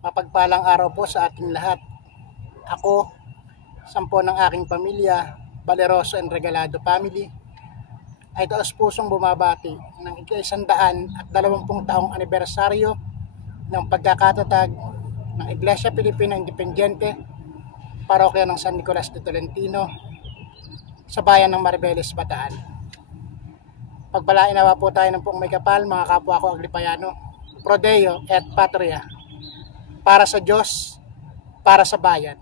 Mapagpalang araw po sa ating lahat. Ako, 10 ng aking pamilya, Valeroso and Regalado family, ay taos pusong bumabati ng ika-120 taong anibersaryo ng pagkakatatag ng Iglesia Pilipina Independiente, Parokya ng San Nicolas de Tolentino, sa bayan ng Maribeles, Bataan. Pagpalain nawa po tayo ng poong may kapal, mga kapwa ko Aglipayano, Pro Deo et Patria, para sa Diyos, para sa bayan.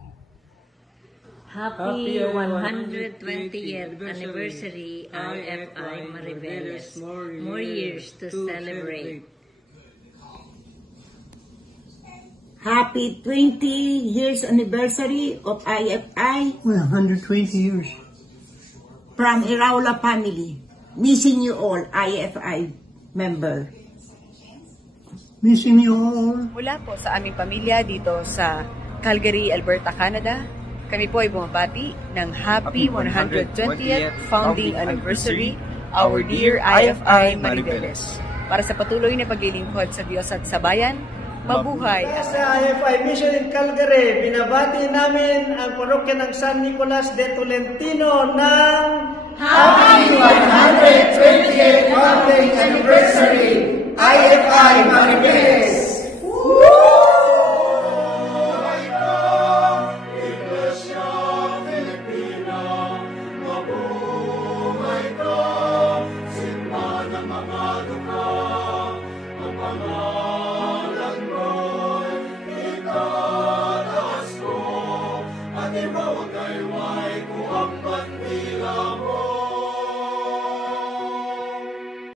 Happy 120th anniversary IFI Maribeles. More years to celebrate. Happy 20 years anniversary of IFI. 120 years. From Iraula family. Missing you all, IFI member. Missing you all. Mula po sa aming pamilya dito sa Calgary, Alberta, Canada, kami po ay bumabati ng Happy 120th Founding Anniversary, our dear IFI Maribeles. Para sa patuloy na paglilingkod sa Diyos at sa bayan, mabuhay! Sa IFI Mission in Calgary, binabati namin ang parokya ng San Nicolas de Tolentino ng Happy 120th Founding Anniversary, IFI Maribeles! Ikaw taas ko, at ikaw kayway ko ang